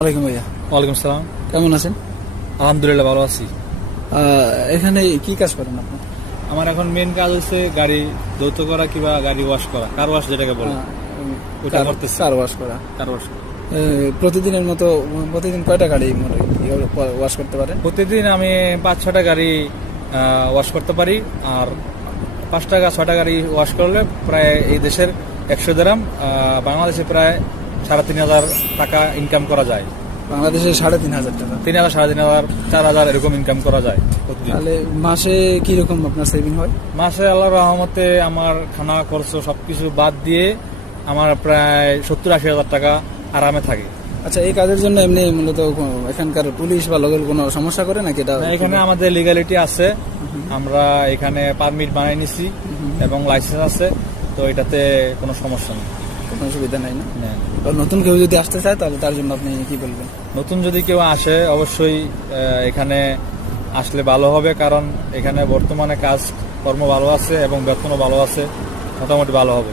ওয়ালাইকুম ভাইয়া। ওয়ালাইকুম সালাম। কেমন আছেন? আলহামদুলিল্লাহ ভালো আছি। এখানে কি কাজ করেন আপনি? আমার এখন মেন কাজ হচ্ছে গাড়ি ধৌত করা কিংবা গাড়ি ওয়াশ করা, কার ওয়াশ যেটাকে বলে ওটা করতেছি। কার ওয়াশ করা। কার ওয়াশ প্রতিদিনের মতো প্রতিদিন কয়টা গাড়ি ওয়াশ করতে পারেন? প্রতিদিন আমি 5-6টা গাড়ি ওয়াশ করতে পারি, আর 5-6টা গাড়ি ওয়াশ করলে প্রায় এই দেশের 100 দিরহাম, বাংলাদেশে প্রায় 3,500 টাকা ইনকাম করা যায়। বাংলাদেশে 3,500 টাকা। 3,000, 3,500, 4,000 এরকম ইনকাম করা যায় প্রতিদিন। তাহলে মাসে কি রকম আপনার সেভিং হয়? মাসে আল্লাহর রহমতে আমার খানা খরচ সবকিছু বাদ দিয়ে আমার প্রায় 70-80 হাজার টাকা আরামে থাকে। আচ্ছা, এই কাজের জন্য এমনি মূলত এখানকার পুলিশ বা লোকাল কোনো সমস্যা করে নাকি? এটা এখানে আমাদের লিগ্যালিটি আছে, আমরা এখানে পারমিট বানিয়ে নিছি এবং লাইসেন্স আছে, তো এটাতে কোনো সমস্যা নেই, কোনো অসুবিধা নাই না? নতুন কেউ যদি আসতে চায় তাহলে তার জন্য আপনি কি বলবেন? নতুন যদি কেউ আসে অবশ্যই এখানে আসলে ভালো হবে, কারণ এখানে বর্তমানে কাজ কর্ম ভালো আছে এবং বেতনও ভালো আছে, মোটামুটি ভালো হবে।